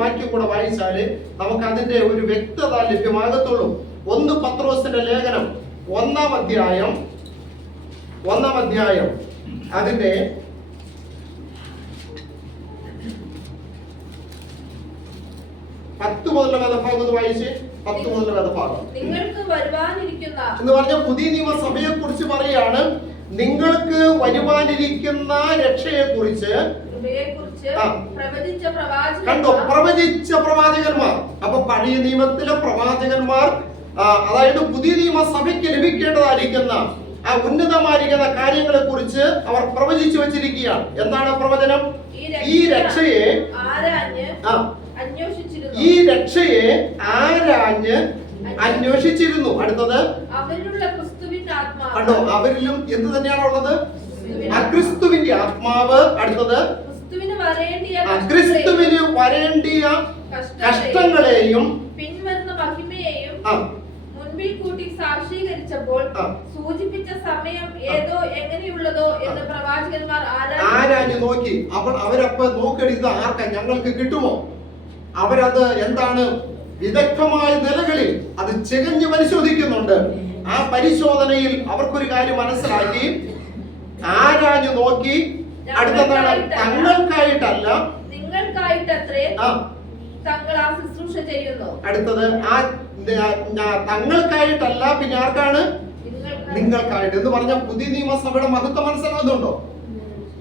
വാക്യം കൂടെ വായിച്ചാൽ നമുക്ക് അതിന്റെ ഒരു വ്യക്തത ലഭ്യമാകത്തുള്ളൂ. ഒന്ന് പത്രോസിന്റെ ലേഖനം ഒന്നാം അധ്യായം ഒന്നാം അധ്യായം. അതിന്റെ പത്ത് മുതലുള്ള വേദഭാഗം ഒന്ന് വായിച്ച് പത്ത് മുതലുള്ള വേദഭാഗം നിങ്ങൾക്ക് വരുവാനിരിക്കുന്ന എന്ന് പറഞ്ഞ പുതിയ നിയമസഭയെ കുറിച്ച് പറയാണ് നിങ്ങൾക്ക് വരുവാനിരിക്കുന്ന രക്ഷയെ കുറിച്ച് കണ്ടോ? പ്രവചിച്ച പ്രവാചകന്മാർ. അപ്പൊ പഴയ നിയമത്തിലെ പ്രവാചകന്മാർ അതായത് പുതിയ നിയമസഭയ്ക്ക് ലഭിക്കേണ്ടതായിരിക്കുന്ന ആ ഉന്നതമായിരിക്കുന്ന കാര്യങ്ങളെ കുറിച്ച് അവർ പ്രവചിച്ചു വെച്ചിരിക്കുകയാണ്. എന്താണ് പ്രവചനം? ഈ രക്ഷയെ ഈ രക്ഷയെ ആരാഞ്ഞ് അന്വേഷിച്ചിരുന്നു. അടുത്തത്? കണ്ടോ? അവരിലും എന്ത് തന്നെയാണ് ഉള്ളത് ആ ക്രിസ്തുവിന്റെ ആത്മാവ്. അടുത്തത്? ക്രിസ്തുവിന് വരേണ്ടിയ കഷ്ടങ്ങളെയും പിൻവരുന്ന മഹിമയെയും മുൻപിൽ കൂട്ടി സാക്ഷീകരിച്ചപ്പോൾ സൂചിപ്പിച്ച സമയം ഏതോ എങ്ങനെയുള്ളതോ എന്ന് പ്രവാചകന്മാർ ആരാഞ്ഞു നോക്കി. അപ്പോൾ അവരപ്പ നോക്കടി ഇത് ആർക്കാ? ഞങ്ങൾക്ക് കിട്ടുമോ? അവരത് എന്താണ്? വിദഗ്ധമായ നിലകളിൽ അത് ചികഞ്ഞു പരിശോധിക്കുന്നുണ്ട്. ആ പരിശോധനയിൽ അവർക്കൊരു കാര്യം മനസ്സിലാക്കി. ആരാഞ്ഞു നോക്കി. അടുത്തതാണ് തങ്ങൾക്കായിട്ടല്ല. നിങ്ങൾക്കായിട്ടത്രേ തങ്ങൾ ആ ശുശ്രൂഷ ചെയ്യുന്നു. അടുത്തത് ആ തങ്ങൾക്കായിട്ടല്ല പിന്നെ ആർക്കാണ്? നിങ്ങൾക്കായിട്ട്. എന്ന് പറഞ്ഞ പുതിയ നിയമസഭയുടെ മഹത്വം മനസ്സിലാകുന്നുണ്ടോ?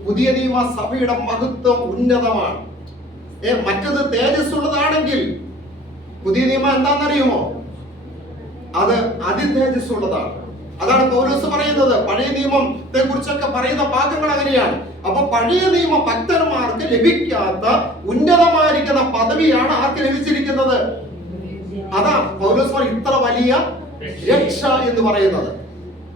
പുതിയ നിയമസഭയുടെ മഹത്വം ഉന്നതമാണ്. ഏ മറ്റത് തേജസ്സുള്ളതാണെങ്കിൽ പുതിയ നിയമം എന്താണെന്നറിയുമോ? അത് അതിതേജസ്സുള്ളതാണ്. അതാണ് പൗരസ് പറയുന്നത്. പഴയ നിയമത്തെ കുറിച്ചൊക്കെ പറയുന്ന ഭാഗങ്ങൾ അങ്ങനെയാണ്. അപ്പൊ പഴയ നിയമ ഭക്തന്മാർക്ക് ലഭിക്കാത്ത ഉന്നതമായിരിക്കുന്ന പദവിയാണ് ആർക്ക് ലഭിച്ചിരിക്കുന്നത്? അതാ പൗലോസ് ഇത്ര വലിയ രക്ഷ എന്ന് പറയുന്നത്.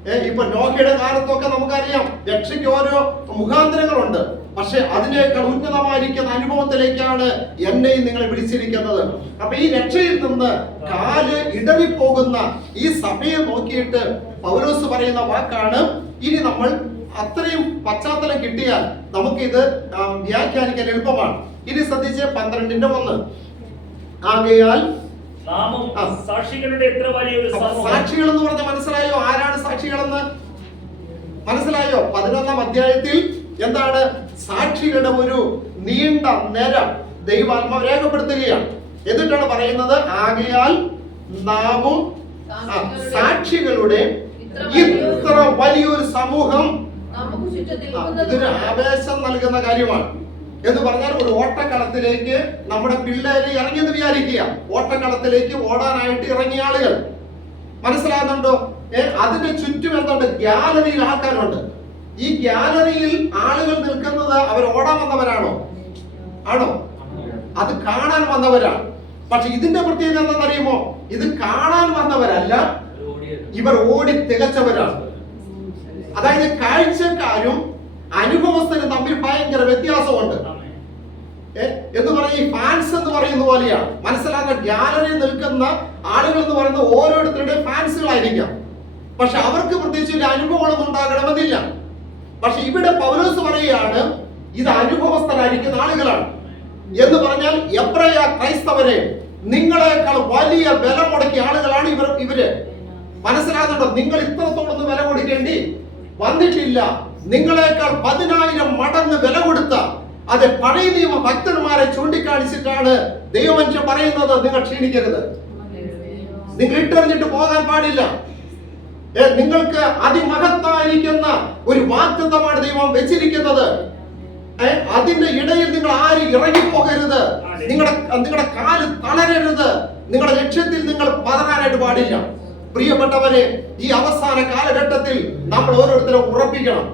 ഏ, ഇപ്പൊ നോഹയുടെ കാലത്തൊക്കെ നമുക്കറിയാം രക്ഷയ്ക്ക് ഓരോ മുഖാന്തരങ്ങളുണ്ട്. പക്ഷെ അതിനേക്കാൾ ഉന്നതമായിരിക്കുന്ന അനുഭവത്തിലേക്കാണ് എന്നെയും നിങ്ങളെ വിളിച്ചിരിക്കുന്നത്. അപ്പൊ ഈ രക്ഷയിൽ നിന്ന് കാൽ ഇടറിപ്പോകുന്ന ഈ സഭയെ നോക്കിയിട്ട് പൗലോസ് പറയുന്ന വാക്കാണ് ഇനി നമ്മൾ അത്രയും പശ്ചാത്തലം കിട്ടിയാൽ നമുക്കിത് വ്യാഖ്യാനിക്കാൻ എളുപ്പമാണ്. ഇനി ശ്രദ്ധിച്ച് പന്ത്രണ്ടിന്റെ ഒന്ന്. ആകയാൽ. സാക്ഷികളുടെ എത്ര വലിയൊരു സാക്ഷികൾ എന്ന് പറഞ്ഞ മനസ്സിലായോ? ആരാണ് സാക്ഷികളെന്ന്? മനസ്സിലായോ? പതിനൊന്നാം അധ്യായത്തിൽ എന്താണ്? സാക്ഷികളുടെ ഒരു നീണ്ട നിര ദൈവാത്മാവ് രേഖപ്പെടുത്തുകയാണ്. എന്നിട്ടാണ് പറയുന്നത് ആകയാൽ നാമും സാക്ഷികളുടെ ഇത്ര വലിയൊരു സമൂഹം ഇതൊരു ആവേശം നൽകുന്ന കാര്യമാണ്. എന്ന് പറഞ്ഞാൽ ഒരു ഓട്ടക്കളത്തിലേക്ക് നമ്മുടെ പിള്ളേര് ഇറങ്ങിയെന്ന് വിചാരിക്കുക. ഓട്ടക്കളത്തിലേക്ക് ഓടാനായിട്ട് ഇറങ്ങിയ ആളുകൾ. മനസ്സിലാകുന്നുണ്ടോ? ഏ അതിന്റെ ചുറ്റും എന്തുണ്ട്? ഗ്യാലറിയിൽ ആൾക്കാരുണ്ട്. ഈ ഗ്യാലറിയിൽ ആളുകൾ നിൽക്കുന്നത് അവർ ഓടാൻ വന്നവരാണോ? ആണോ? അത് കാണാൻ വന്നവരാണ്. പക്ഷെ ഇതിന്റെ പ്രത്യേകത എന്താണെന്നറിയുമോ? ഇത് കാണാൻ വന്നവരല്ല ഇവർ ഓടി തികച്ചവരാണ്. അതായത് കാഴ്ചക്കാരും അനുഭവസ്ഥനും തമ്മിൽ ഭയങ്കര വ്യത്യാസമുണ്ട്. എന്ന് പറഞ്ഞ ഫാൻസ് എന്ന് പറയുന്ന പോലെയാണ്. മനസ്സിലാക്കാൻ ഗ്യാലറിയിൽ നിൽക്കുന്ന ആളുകൾ എന്ന് പറയുന്ന ഓരോരുത്തരുടെ ഫാൻസുകളായിരിക്കാം പക്ഷെ അവർക്ക് പ്രത്യേകിച്ച് ഒരു അനുഭവങ്ങളൊന്നും ഉണ്ടാകണമെന്നില്ല. പക്ഷെ ഇവിടെ പൗലോസ് പറയുകയാണ് ഇത് അനുഭവസ്ഥരായിരിക്കുന്ന ആളുകളാണ്. എന്ന് പറഞ്ഞാൽ എബ്രയ ക്രൈസ്തവരെ നിങ്ങളെക്കാൾ വലിയ വില മുടക്കിയ ആളുകളാണ് ഇവർ ഇവർ. മനസ്സിലാകുന്നുണ്ടോ നിങ്ങൾ ഇത്രത്തോളം വില കൊടുക്കേണ്ടി? വന്നിട്ടില്ല. നിങ്ങളെക്കാൾ പതിനായിരം മടങ്ങ് വില കൊടുത്ത അത് പഴയ നിയമ ഭക്തന്മാരെ ചൂണ്ടിക്കാണിച്ചിട്ടാണ് ദൈവമനുഷ്യൻ പറയുന്നത്. നിങ്ങൾ ക്ഷീണിക്കരുത്. നിങ്ങൾ ഇട്ടറിഞ്ഞിട്ട് പോകാൻ പാടില്ല. നിങ്ങൾക്ക് അതിമഹത്തായിരിക്കുന്ന ഒരു വാക്തത്വമാണ് ദൈവം വെച്ചിരിക്കുന്നത്. അതിന്റെ ഇടയിൽ നിങ്ങൾ ആരും ഇറങ്ങിപ്പോകരുത്. നിങ്ങളുടെ നിങ്ങളുടെ കാൽ തളരരുത്. നിങ്ങളുടെ ലക്ഷ്യത്തിൽ നിങ്ങൾ പതറാനായിട്ട് പാടില്ല. പ്രിയപ്പെട്ടവരെ ഈ അവസാന കാലഘട്ടത്തിൽ നമ്മൾ ഓരോരുത്തരും ഉറപ്പിക്കണം.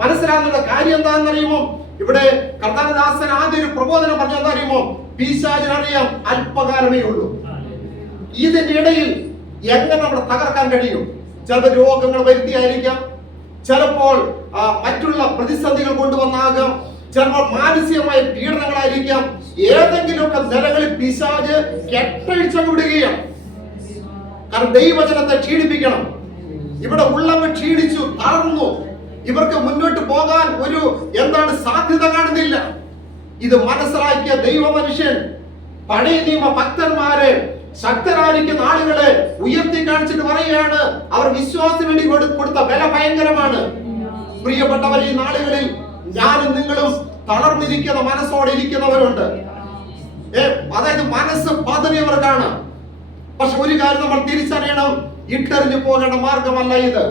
മനസ്സിലാകുന്ന കാര്യം എന്താണെന്നറിയുമോ? ഇവിടെ കർത്താനദാസൻ ആദ്യ ഒരു പ്രബോധനം പറഞ്ഞെന്താ അറിയുമോ പീശാചിനറിയാം അല്പകാലമേ ഉള്ളൂ. ഇതിന്റെ ഇടയിൽ എങ്ങനെ നമ്മൾ തകർക്കാൻ കഴിയും? ചിലപ്പോൾ രോഗങ്ങൾ വരുത്തിയായിരിക്കാം. ചിലപ്പോൾ മറ്റുള്ള പ്രതിസന്ധികൾ കൊണ്ടുവന്നാകാം. ചിലപ്പോൾ മാനസികമായ പീഡനങ്ങളായിരിക്കാം. ഏതെങ്കിലുമൊക്കെ നിലകളിൽ പിശാജ് കെട്ടഴിച്ചു വിടുകയാണ്. കാരണം ദൈവജനത്തെ ക്ഷീണിപ്പിക്കണം. ഇവിടെ ഉള്ളവർ ക്ഷീണിച്ചു തളർന്നു. ഇവർക്ക് മുന്നോട്ട് പോകാൻ ഒരു എന്താണ് സാധ്യത കാണുന്നില്ല. ഇത് മനസ്സിലാക്കിയ ദൈവ മനുഷ്യൻ പഴയ നിയമ ഭക്തന്മാരെ ശക്തരായിരിക്കുന്ന ആളുകളെ ഉയർത്തി കാണിച്ചിട്ട് പറയുകയാണ് അവർ വിശ്വാസത്തിന് വേണ്ടി കൊടു- കൊടുത്ത വില ഭയങ്കരമാണ്. പ്രിയപ്പെട്ടവർ ഈ നാളുകളിൽ ഞാനും നിങ്ങളും തളർന്നിരിക്കുന്ന മനസ്സോടെ ഇരിക്കുന്നവരുണ്ട്. അതായത് മനസ്സ് പതറിയവർക്കാണ്. പക്ഷെ ഒരു കാര്യം നമ്മൾ തിരിച്ചറിയണം. ഇട്ടെറിഞ്ഞു പോകേണ്ട മാർഗമല്ല ഇത്.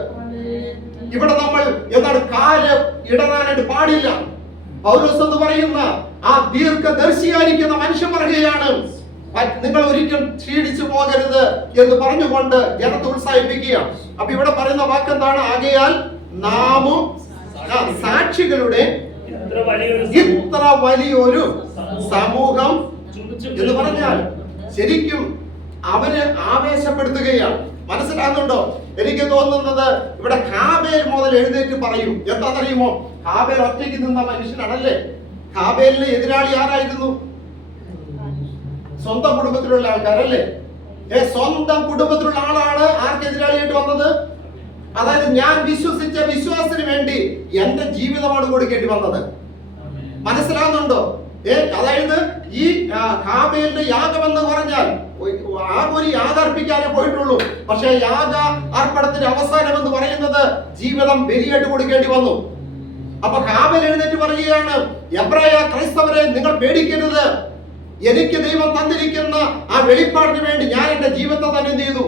ഇവിടെ നമ്മൾ എന്താണ് കാൽ ഇടനാനായിട്ട് പാടില്ല. പൗലോസ് എന്ന് പറയുന്ന ആ ദീർഘദർശിയായിരിക്കുന്ന മനുഷ്യൻ പറയുകയാണ് നിങ്ങൾ ഒരിക്കലും ക്ഷീണിച്ചു പോകരുത് എന്ന് പറഞ്ഞുകൊണ്ട് ജനത്തെ ഉത്സാഹിപ്പിക്കുക. അപ്പൊ ഇവിടെ പറയുന്ന വാക്കെന്താണ്? ആകയാൽ നാമും സാക്ഷികളുടെ ഇത്ര വലിയൊരു സമൂഹം എന്ന് പറഞ്ഞാൽ ശരിക്കും അവർ ആവേശപ്പെടുത്തുകയാണ്. മനസ്സിലാകുന്നുണ്ടോ? എനിക്ക് തോന്നുന്നത് ഇവിടെ ഹാബേൽ മുതൽ എഴുന്നേറ്റ് പറയും. എന്താണെന്നറിയുമോ? ഹാബേൽ ഒറ്റയ്ക്ക് നിന്ന മനുഷ്യനാണല്ലേ ഹാബേലിന് എതിരാളി ആരായിരുന്നു? സ്വന്തം കുടുംബത്തിലുള്ള ആൾക്കാരല്ലേ? ഏ സ്വന്തം കുടുംബത്തിലുള്ള ആളാണ് ആർക്ക് എതിരാളിയായിട്ട് വന്നത്? അതായത് ഞാൻ വിശ്വസിച്ച വിശ്വാസത്തിന് വേണ്ടി എന്റെ ജീവിതമാണ് കൊടുക്കേണ്ടി വന്നത്. മനസ്സിലാകുന്നുണ്ടോ? അതായത് ഈ കാബേലിന്റെ യാഗം എന്ന് പറഞ്ഞാൽ ആ ഒരു യാഗ അർപ്പിക്കാനേ പോയിട്ടുള്ളൂ. പക്ഷേ യാഗ അർപ്പണത്തിന്റെ അവസാനം എന്ന് പറയുന്നത് ജീവിതം ബലിയായിട്ട് കൊടുക്കേണ്ടി വന്നു. അപ്പൊ ഹാബേൽ എഴുന്നേറ്റ് പറയുകയാണ് എബ്രായ ക്രൈസ്തവരെ നിങ്ങൾ പേടിക്കരുത്. എനിക്ക് ദൈവം തന്നിരിക്കുന്ന ആ വെളിപ്പാടിന് വേണ്ടി ഞാൻ എന്റെ ജീവിതത്തെ തന്നെ ചെയ്തു?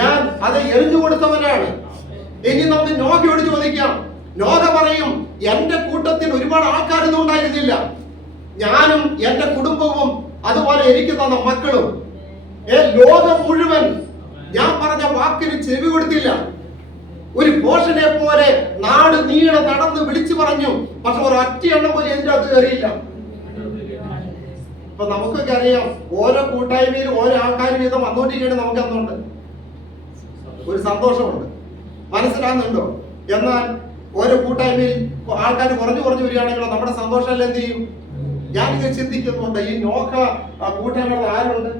ഞാൻ അത് എറിഞ്ഞു കൊടുത്തവനാണ്. ഇനി നമുക്ക് നോഹയോട് ചോദിക്കാം. നോക പറയും എന്റെ കൂട്ടത്തിൽ ഒരുപാട് ആൾക്കാരൊന്നും ഉണ്ടായിരുന്നില്ല. ഞാനും എന്റെ കുടുംബവും അതുപോലെ എനിക്ക് തന്ന മക്കളും. ഏ ലോകം മുഴുവൻ ഞാൻ പറഞ്ഞ വാക്കിന് ചെവി കൊടുത്തില്ല. ഒരു പോഷനെ പോലെ നാട് നീളെ നടന്ന് വിളിച്ചു പറഞ്ഞു. പക്ഷെ ഒരു ഒറ്റ എണ്ണം പോലും എന്റെ അത് കയറിയില്ല. ഇപ്പൊ നമുക്കൊക്കെ അറിയാം ഓരോ കൂട്ടായ്മയിലും ഓരോ ആൾക്കാർ വീതം വന്നുകൊണ്ടിരിക്കുകയാണ് നമുക്ക് അന്നുണ്ട്. ഒരു സന്തോഷമുണ്ട്. മനസ്സിലാകുന്നുണ്ടോ? എന്നാൽ ഓരോ കൂട്ടായ്മയിൽ ആൾക്കാർ കുറഞ്ഞു കുറഞ്ഞു വരികയാണെങ്കിലോ നമ്മുടെ സന്തോഷം എന്ത് ചെയ്യും? ഞാനിത് ചിന്തിക്കുന്നുണ്ട് ഈ നോക്ക കൂട്ടാനുള്ള ആരുണ്ട്?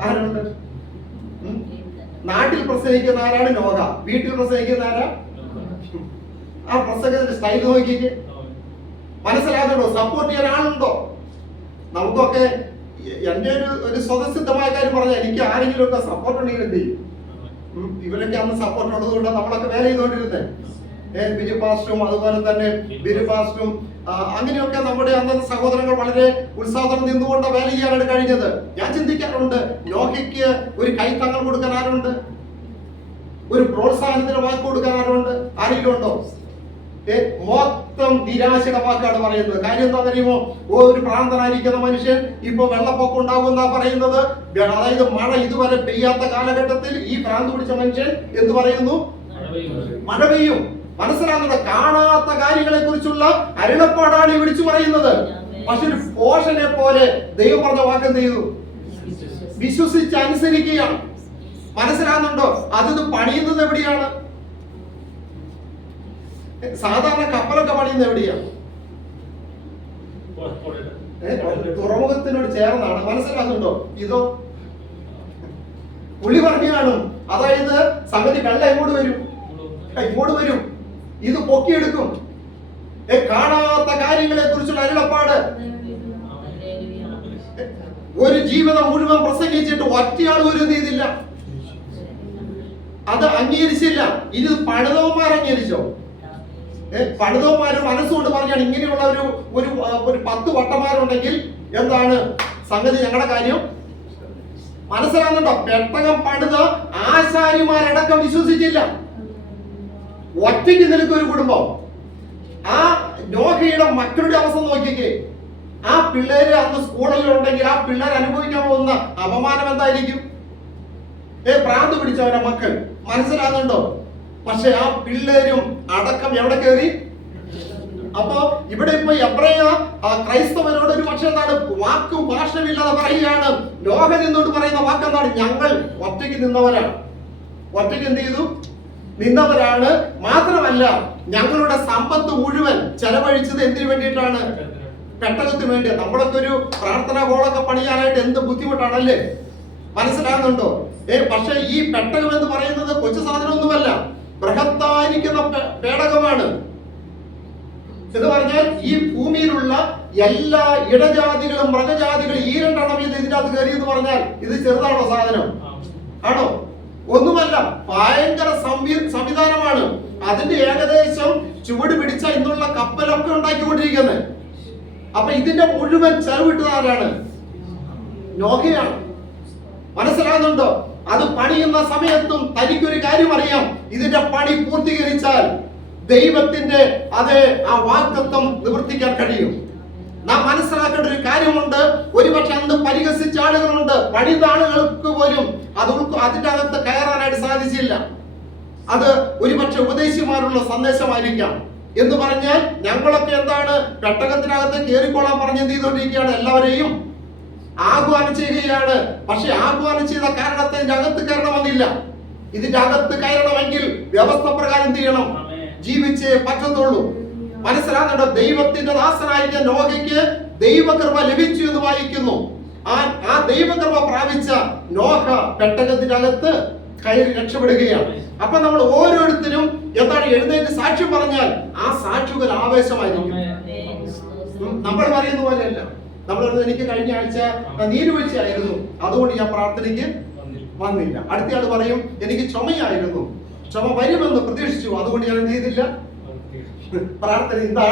ആരുണ്ട്? നാട്ടിൽ പ്രസംഗിക്കുന്ന ആരാണ് നോക വീട്ടിൽ പ്രസംഗിക്കുന്ന ആരാ? ആ പ്രസംഗത്തിന്റെ സ്റ്റൈൽ നോക്കിക്ക്. മനസ്സിലാകുന്നുണ്ടോ? സപ്പോർട്ട് ചെയ്യാൻ ആളുണ്ടോ? നമുക്കൊക്കെ എന്റെ ഒരു ഒരു സ്വതസിദ്ധമായ കാര്യം പറഞ്ഞാൽ എനിക്ക് ആരെങ്കിലും ഒക്കെ സപ്പോർട്ട് ഉണ്ടെങ്കിൽ എന്ത് ചെയ്യും? ഇവരൊക്കെ അന്ന് സപ്പോർട്ട് ഉള്ളതുകൊണ്ട് നമ്മളൊക്കെ വേല ചെയ്തുകൊണ്ടിരുന്നത് ഏഹ് ബിജു പാസ്റ്ററും അതുപോലെ തന്നെ ബിജു പാസ്റ്ററും ആ, അങ്ങനെയൊക്കെ നമ്മുടെ അന്നത്തെ സഹോദരങ്ങൾ വളരെ ഉത്സാഹത്തോടെ നിന്നുകൊണ്ട് വേല ചെയ്യാനാണ് കഴിഞ്ഞത്. ഞാൻ ചിന്തിക്കാറുണ്ട് നോഹയ്ക്ക് ഒരു കൈത്തങ്ങൾ കൊടുക്കാൻ ആരുണ്ട്? ഒരു പ്രോത്സാഹനത്തിന് വാക്ക് കൊടുക്കാൻ ആരുണ്ട്? ആരെങ്കിലും ഉണ്ടോ? മൊത്തം നിരാശയുടെ വാക്കാണ് പറയുന്നത്. കാര്യം എന്താ അറിയുമോ ഓ ഒരു പ്രാന്തനായിരിക്കുന്ന മനുഷ്യൻ ഇപ്പൊ വെള്ളപ്പൊക്കം ഉണ്ടാകുന്ന പറയുന്നത്. അതായത് മഴ ഇതുവരെ പെയ്യാത്ത കാലഘട്ടത്തിൽ ഈ ഭ്രാന്ത് പിടിച്ച മനുഷ്യൻ എന്ന് പറയുന്നു? മഴ പെയ്യും. മനസ്സിലാകുന്നത് കാണാത്ത കാര്യങ്ങളെ കുറിച്ചുള്ള അരുളപ്പാടാണ് ഈ വിളിച്ചു പറയുന്നത്. പക്ഷെ ഒരു പോഷനെ പോലെ ദൈവം പറഞ്ഞ വാക്ക് എന്ത് ചെയ്തു? വിശ്വസിച്ച് അനുസരിക്കുകയാണ്. മനസ്സിലാകുന്നുണ്ടോ? അത് പണിയുന്നത് എവിടെയാണ്? സാധാരണ കപ്പലൊക്കെ പണിയുന്നത് എവിടെയാണ്? തുറമുഖത്തിനോട് ചേർന്നാണ്. മനസ്സിലാകുന്നുണ്ടോ? ഇതോ? പുള്ളി പറഞ്ഞു കാണും. അതായത് സംഗതി വെള്ളം എങ്ങോട്ട് വരും. ഇങ്ങോട്ട് വരും. ഇത് പൊക്കിയെടുക്കും. കാണാത്ത കാര്യങ്ങളെ കുറിച്ചുള്ള അരുളപ്പാട്. ഒരു ജീവിതം മുഴുവൻ പ്രസംഗിച്ചിട്ട് ഒറ്റയാൾ ഒരു ചെയ്തില്ല അത് അംഗീകരിച്ചില്ല. ഇത് പഴുതവന്മാർ അംഗീകരിച്ചോ? ഏ, പണിതവന്മാര് മനസ്സുകൊണ്ട് പറഞ്ഞാണ് ഇങ്ങനെയുള്ള ഒരു ഒരു ഒരു പത്ത് വട്ടന്മാരുണ്ടെങ്കിൽ എന്താണ് സംഗതി ഞങ്ങളുടെ കാര്യം? മനസ്സിലാകുന്നുണ്ടോ പെട്ടകം പണിത ആശാരിമാരടക്കം വിശ്വസിച്ചില്ല. ഒറ്റയ്ക്ക് ഒരു കുടുംബം. ആ നോഹയുടെ മക്കളുടെ അവസ്ഥ നോക്കിക്കേ. ആ പിള്ളേര് അന്ന് സ്കൂളിലുണ്ടെങ്കിൽ ആ പിള്ളേർ അനുഭവിക്കാൻ പോകുന്ന അപമാനം എന്തായിരിക്കും? ഏ പ്രാന്ത് പിടിച്ചവരെ മക്കൾ. മനസ്സിലാകുന്നുണ്ടോ? പക്ഷെ ആ പിള്ളേരും അടക്കം എവിടെ കയറി? അപ്പോ ഇവിടെ ഇപ്പൊ എബ്രയ ക്രൈസ്തവരോട് ഒരു പക്ഷെ എന്താണ്? വാക്കും ഭാഷമില്ലാതെ പറയുകയാണ്. ലോക നിന്നോട് പറയുന്ന വാക്ക് എന്താണ് ഞങ്ങൾ ഒറ്റയ്ക്ക് നിന്നവരാണ്. ഒറ്റയ്ക്ക് എന്ത് ചെയ്തു? നിന്നവരാണ് മാത്രമല്ല ഞങ്ങളുടെ സമ്പത്ത് മുഴുവൻ ചെലവഴിച്ചത് എന്തിനു വേണ്ടിയിട്ടാണ്? പെട്ടകത്തിന് വേണ്ടി നമ്മളൊക്കെ ഒരു പ്രാർത്ഥനാ ഹോളൊക്കെ പണിയാനായിട്ട് എന്ത് ബുദ്ധിമുട്ടാണല്ലേ? മനസ്സിലാകുന്നുണ്ടോ? ഏ പക്ഷെ ഈ പെട്ടകം എന്ന് പറയുന്നത് കൊച്ചു സാധനമൊന്നുമല്ല. ബൃഹത്തായിരിക്കുന്ന പേടകമാണ്. എന്ന് പറഞ്ഞാൽ ഈ ഭൂമിയിലുള്ള എല്ലാ ഇടജാതികളും മൃഗജാതികളും ഈ രണ്ടെണ്ണം അത് കയറി എന്ന് പറഞ്ഞാൽ ഇത് ചെറുതാണോ സാധനം? ആണോ? ഒന്നുമല്ല ഭയങ്കര സംവി- സംവിധാനമാണ്. അതിന്റെ ഏകദേശം ചുവട് പിടിച്ച ഇന്നുള്ള കപ്പലൊക്കെ ഉണ്ടാക്കിക്കൊണ്ടിരിക്കുന്നത് അപ്പൊ ഇതിന്റെ മുഴുവൻ ചെലവിട്ടത് ആരാണ്? നോഹയാണ്. മനസ്സിലാകുന്നുണ്ടോ? അത് പണിയുന്ന സമയത്തും തനിക്കൊരു കാര്യം അറിയാം. ഇതിന്റെ പണി പൂർത്തീകരിച്ചാൽ ദൈവത്തിന്റെ അതേ ആ വാക്തത്വം നിവർത്തിക്കാൻ കഴിയും. നാം മനസ്സിലാക്കേണ്ട ഒരു കാര്യമുണ്ട്. ഒരുപക്ഷെ അന്ന് പരിഹസിച്ച ആളുകളുണ്ട്. പണിത ആളുകൾക്ക് പോലും അത് അതിന്റെ അകത്ത് കയറാനായിട്ട് സാധിച്ചില്ല. അത് ഒരുപക്ഷെ ഉപദേശിമാരുള്ള സന്ദേശമായിരിക്കാം. എന്ന് പറഞ്ഞാൽ ഞങ്ങളൊക്കെ എന്താണ് പെട്ടകത്തിനകത്ത് കയറിക്കോളാൻ പറഞ്ഞ് എന്ത് ചെയ്തുകൊണ്ടിരിക്കുകയാണ് എല്ലാവരെയും ആഹ്വാനം ചെയ്യുകയാണ് പക്ഷെ ആഹ്വാനം ചെയ്ത കാരണത്തെ ഇതിന്റെ അകത്ത് കയറണമെന്നില്ല ഇതിന്റെ അകത്ത് കയറണമെങ്കിൽ വ്യവസ്ഥ പ്രകാരം എന്ത് ചെയ്യണം. ജീവിച്ചേ പറ്റത്തുള്ളൂ. മനസ്സിലാകുന്നുണ്ടോ ദൈവത്തിന്റെ ദാസനായിരിക്കുന്ന നോഹയ്ക്ക് ദൈവകൃപ ലഭിച്ചു എന്ന് വായിക്കുന്നു. ആ ആ ദൈവകൃപ പ്രാപിച്ച നോഹ പെട്ടകത്തിന്റെ അകത്ത് കയറി രക്ഷപ്പെടുകയാണ്. അപ്പൊ നമ്മൾ ഓരോരുത്തരും എന്താണ് എഴുന്നേറ്റ് സാക്ഷ്യം പറഞ്ഞാൽ ആ സാക്ഷികൾ ആവേശമായിരിക്കും. നമ്മൾ പറയുന്ന പോലെയല്ല. നമ്മൾ എനിക്ക് കഴിഞ്ഞ ആഴ്ച നീരുവീഴ്ചയായിരുന്നു. അതുകൊണ്ട് ഞാൻ പ്രാർത്ഥനയ്ക്ക് വന്നില്ല. അടുത്തയാൾ പറയും എനിക്ക് ചുമയായിരുന്നു ചുമ വരുമെന്ന് പ്രതീക്ഷിച്ചു. അതുകൊണ്ട് ഞാൻ എന്ത് ചെയ്തില്ല? പ്രാർത്ഥന ഇതാണ്